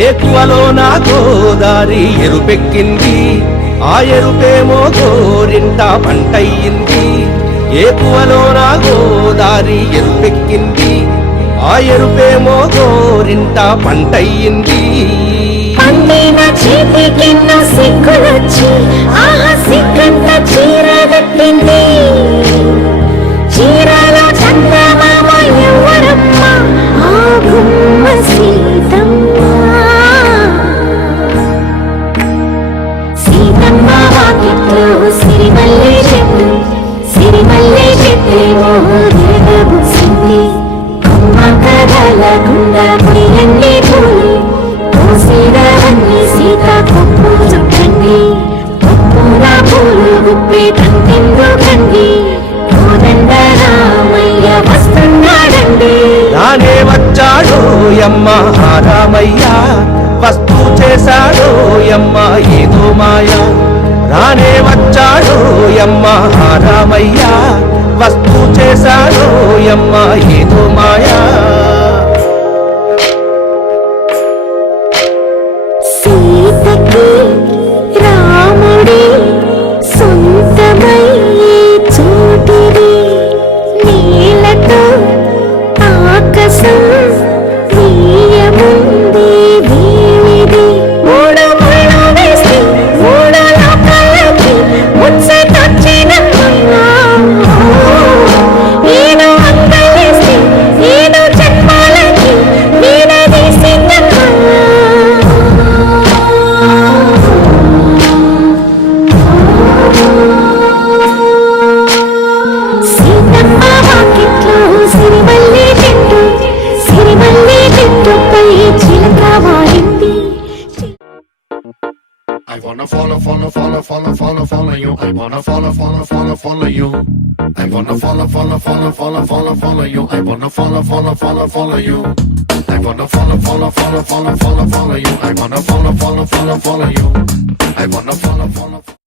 ఏకువలో నా గోదారి ఎరుపెక్కింది, ఆ ఎరుపేమో గోరింట పంటయ్యింది. ఏకువలో నా గోదారి ఎరుపెక్కింది, ఆ ఎరుపేమో గోరింట పంటయ్యింది. పండిన చేతికిన్న సిగ్గులొచ్చి ఆహా సిగ్గంత చీర కట్టింది. చీరలో చందమామ ఎవరమ్మ, ఆ గుమ్మ సీతమ్మ. సీతమ్మ వాకిట్లో సిరిమల్లె చెట్టు, సిరిమల్లె చెట్టేమో విరగబూసింది. కొమ్మ కదలకుండా ముడియండి పూలు పోసిరవన్నీ సీత కొప్పు చుట్టండి. కొప్పున పూలు గుప్పి తంతెందుకండి, కోదండ రామయ్య వస్తున్నాడండి. రానే వచ్చాడో యమ్మ ఆ రామయ్య, వస్తూ చేశాడో యమ్మ ఏదో మాయ. రానే వచ్చాడో యమ్మ ఆ రామయ్య, వస్తూ చేశాడో యమ్మ ఏదో మాయా. సీతకి రాముడి సొంతమయ్యే చోటిది, నీలతో ఆకాశం నీయముంది వీవిది. మూడు ముళ్ళు వేసి మూడు లోకాలకి ముచ్చటొచ్చినమ్మా. ఏడు అంగలేసి ఏడు జన్మాలకి వీడదీసిందమ్మా. సీతమ్మ వాకిట్లో సిరిమల్లె చెట్టు, సిరిమల్లె చెట్టుపై చిలక వాలింది. I wanna follow, follow, follow, follow, follow, follow you. I wanna follow, follow, follow, follow you. I wanna follow, follow, follow, follow, follow, follow you. I wanna follow, follow, follow, follow you. I wanna follow, follow, follow, follow, follow, follow you. I wanna follow, follow, follow, follow you. I wanna follow, follow.